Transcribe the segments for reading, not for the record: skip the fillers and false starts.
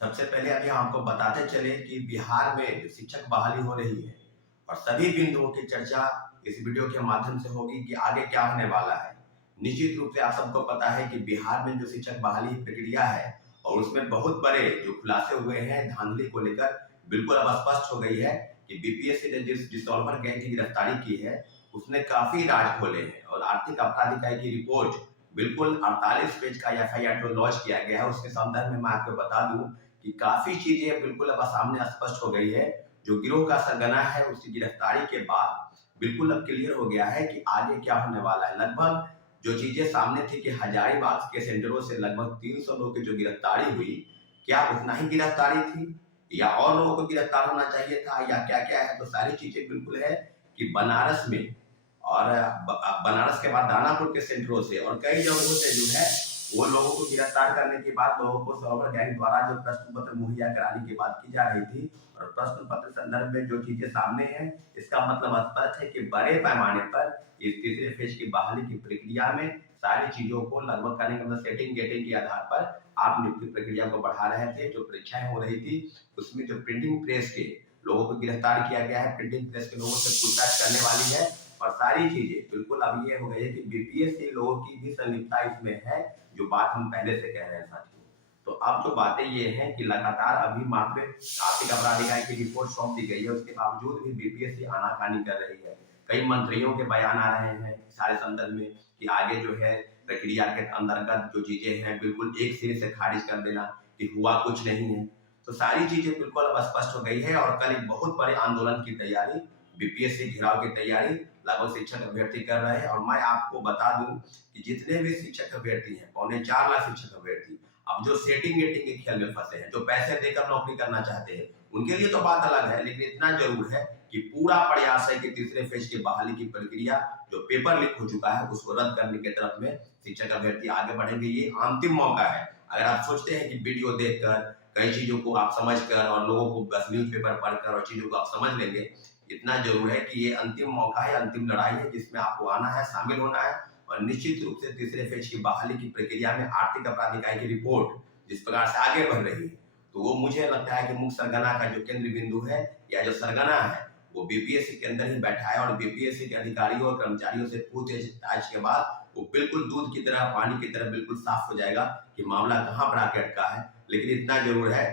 सबसे पहले अभी हम आपको बताते चले कि बिहार में जो शिक्षक बहाली हो रही है और सभी बिंदुओं की चर्चा इस वीडियो के माध्यम से होगी कि आगे क्या होने वाला है। निश्चित रूप से आप सबको पता है कि बिहार में जो शिक्षक बहाली की प्रक्रिया है और उसमें बहुत बड़े जो खुलासे हुए हैं धांधली को लेकर, बिल्कुल अब स्पष्ट हो गई है कि बीपीएससी ने जिस डिसॉल्वर गैंग की गिरफ्तारी की है उसने काफी राज खोले हैं और आर्थिक अपराध इकाई की रिपोर्ट बिल्कुल 48 पेज का एफआईआर जो लॉन्च किया गया है उसके संदर्भ में मैं आपको बता दूं कि काफी चीजें बिल्कुल अब सामने स्पष्ट हो गई है। जो गिरोह का सरगना है उसकी गिरफ्तारी के बाद बिल्कुल अब क्लियर हो गया है कि आगे क्या होने वाला है। लगभग जो चीजें सामने थी कि हजारीबाग के सेंटरों से लगभग 300 लोगों की जो गिरफ्तारी हुई, क्या उतना ही गिरफ्तारी थी या और लोगों को गिरफ्तार होना चाहिए था या क्या क्या है, तो सारी चीजें बिल्कुल है कि बनारस में और बनारस के बाद दानापुर के सेंटरों से और कई जगहों से जो है वो लोगों को गिरफ्तार करने के बाद लोगों को सरोवर गैंग द्वारा जो प्रश्न पत्र मुहैया कराने की बात की जा रही थी और प्रश्न पत्र संदर्भ में जो चीजें सामने हैं, इसका मतलब स्पष्ट है कि बड़े पैमाने पर इस तीसरे फेज की बहाली की प्रक्रिया में सारी चीजों को लगभग करने का मतलब सेटिंग गेटिंग के आधार पर आप नियुक्ति प्रक्रिया को बढ़ा रहे थे। जो परीक्षाएं हो रही थी उसमें जो प्रिंटिंग प्रेस के लोगों को गिरफ्तार किया गया है, प्रिंटिंग प्रेस के लोगों से पूछताछ करने वाली है और सारी चीजें बिल्कुल अब ये हो गई है कि बीपीएससी लोगों की भी संलिप्तता इसमें है, जो बात हम पहले से कह रहे हैं साथियों। तो अब जो बातें ये हैं कि लगातार अभी मात्र आर्थिक अपराध इकाई की रिपोर्ट सौंप दी गई है, उसके बावजूद भी बीपीएससी आनाकानी कर रही है। कई मंत्रियों के बयान आ रहे हैं सारे संदर्भ में कि आगे जो है प्रक्रिया के अंतर्गत जो चीजें हैं बिल्कुल एक सिरे से खारिज कर देना कि हुआ कुछ नहीं है। तो सारी चीजें बिल्कुल अब स्पष्ट हो गई है और कल एक बहुत बड़े आंदोलन की तैयारी, बीपीएससी घेराव की तैयारी लगभग शिक्षक अभ्यर्थी कर रहे हैं। और मैं आपको बता दूं कि जितने भी शिक्षक अभ्यर्थी हैं, 4.25 लाख शिक्षक अभ्यर्थी, अब जो सेटिंग गेटिंग के खेल में फंसे हैं, जो पैसे देकर नौकरी करना चाहते हैं, उनके लिए तो बात अलग है, लेकिन इतना जरूर है कि पूरा प्रयास है कि तीसरे फेज की बहाली की प्रक्रिया जो पेपर लीक हो चुका है उसको रद्द करने की तरफ में शिक्षक अभ्यर्थी आगे बढ़ेंगे। ये अंतिम मौका है। अगर आप सोचते हैं कि वीडियो देखकर कई चीजों को आप समझकर और लोगों को बस न्यूज पेपर पढ़कर और चीजों को आप समझ लेंगे, इतना जरूर है कि ये अंतिम मौका है, अंतिम लड़ाई है जिसमें आपको आना है, शामिल होना है और निश्चित रूप से तीसरे फेज की बहाली की प्रक्रिया में आर्थिक अपराध इकाई की रिपोर्ट जिस प्रकार से आगे बढ़ रही है, तो वो मुझे लगता है कि मुख्य सरगना का जो केंद्र बिंदु है या जो सरगना है वो बीपीएससी के अंदर ही बैठा है और बीपीएससी के अधिकारियों और कर्मचारियों से पूछताछ के बाद वो बिल्कुल दूध की तरह पानी की तरह बिल्कुल साफ हो जाएगा कि मामला कहाँ पर आके अटका है। लेकिन इतना जरूर है,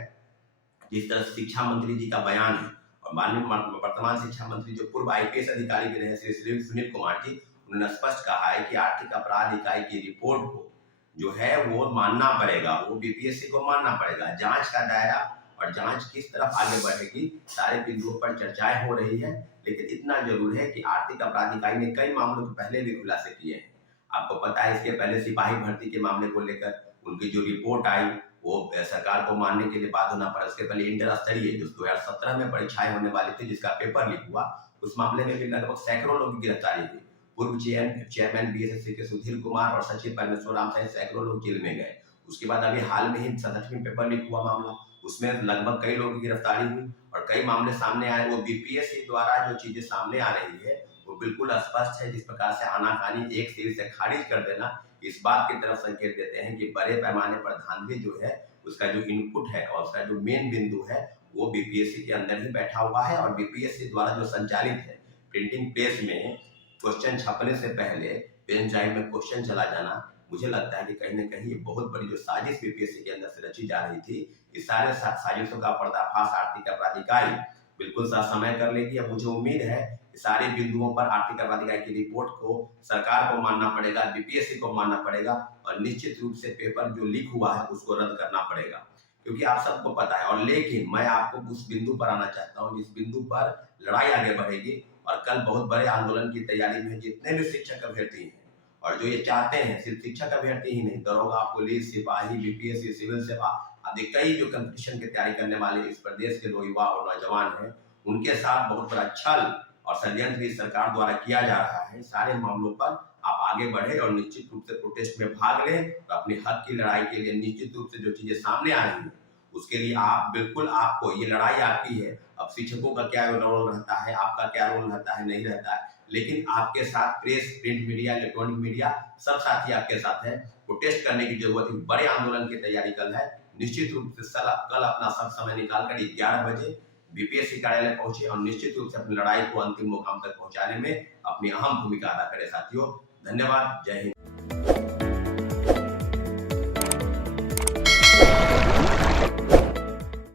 जिस तरह शिक्षा मंत्री जी का बयान है और माननीय वर्तमान शिक्षा मंत्री जो पूर्व आईपीएस अधिकारी भी रहे श्री सुनील कुमार जी, उन्होंने स्पष्ट कहा है कि आर्थिक अपराध इकाई की रिपोर्ट को जो है वो मानना पड़ेगा, वो बीपीएससी को मानना पड़ेगा। जांच का दायरा और जांच किस तरफ आगे बढ़ेगी, सारे बिंदुओं पर चर्चाएं हो रही है। लेकिन इतना जरूर है कि आर्थिक अपराध इकाई ने कई मामलों के पहले भी खुलासे किए हैं। आपको पता है इसके पहले सिपाही भर्ती के मामले को लेकर उनकी जो रिपोर्ट आई वो सरकार को मानने के लिए बाध्य होना पड़ा। उसके पहले इंटर स्तरीय जो 2017 में परीक्षाएं होने वाली थी जिसका पेपर लीक हुआ, उस मामले में भी लगभग सैकड़ों लोगों की गिरफ्तारी हुई। पूर्व चेयरमैन बीएसएससी के सुधीर कुमार और सचिव परमेश्वर राम सहित सैकड़ों लोग जेल में गए। उसके बाद अभी हाल में ही 67वीं पेपर लीक हुआ मामला, उसमें लगभग कई लोगों की गिरफ्तारी हुई और कई मामले सामने आए। वो बीपीएससी द्वारा जो चीजें सामने आ रही है वो बिल्कुल स्पष्ट है, जिस प्रकार से आनाकानी एक सिरे से खारिज कर देना इस बात की तरफ संकेत देते हैं कि बड़े पैमाने पर धांधली जो है उसका जो इनपुट है और उसका जो मेन बिंदु है वो बीपीएससी के अंदर ही बैठा हुआ है। और बीपीएससी द्वारा जो संचालित है प्रिंटिंग प्रेस में क्वेश्चन छपने से पहले पेन ड्राइव में क्वेश्चन चला जाना, मुझे लगता है कि कहीं ना कहीं ये बहुत बड़ी जो साजिश बीपीएससी के अंदर से रची जा रही थी, इस सारे साजिशों का पर्दाफाश आर्थिक अपराध इकाई बिल्कुल समय कर लेगी। अब मुझे उम्मीद है कि सारे बिंदुओं पर आर्थिक अपराध इकाई की रिपोर्ट को सरकार को मानना पड़ेगा, बीपीएससी को मानना पड़ेगा और निश्चित रूप से पेपर जो लीक हुआ है उसको रद्द करना पड़ेगा, क्योंकि आप सबको पता है। और लेकिन मैं आपको उस बिंदु पर आना चाहता हूँ जिस बिंदु पर लड़ाई आगे बढ़ेगी और कल बहुत बड़े आंदोलन की तैयारी में जितने भी शिक्षक अभ्यर्थी हैं और जो ये चाहते हैं, सिर्फ शिक्षक अभ्यर्थी ही नहीं, दरोगा, पुलिस, सिपाही, बीपीएससी, सिविल सेवा आदि कई जो कंपटीशन की तैयारी करने वाले इस प्रदेश के लोग युवा और नौजवान हैं, उनके साथ बहुत बड़ा छल और षड्यंत्र इस सरकार द्वारा किया जा रहा है। सारे मामलों पर आप आगे बढ़े और निश्चित रूप से प्रोटेस्ट में भाग लें और अपने हक की लड़ाई के लिए निश्चित रूप से जो चीजें सामने आ रही हैं उसके लिए आप बिल्कुल, आपको ये लड़ाई आपकी है। अब शिक्षकों का क्या रोल रहता है, आपका क्या रोल रहता है, नहीं रहता है, लेकिन आपके साथ press, print media, electronic media सब साथी आपके साथ है। प्रोटेस्ट करने की जरूरत है, बड़े आंदोलन की तैयारी कल है। निश्चित रूप से कल अपना सब समय निकालकर 11 बजे बीपीएससी कार्यालय पहुंचे और निश्चित रूप से अपनी लड़ाई को अंतिम मुकाम तक पहुंचाने में अपनी अहम भूमिका अदा करें। साथियों, धन्यवाद। जय हिंद।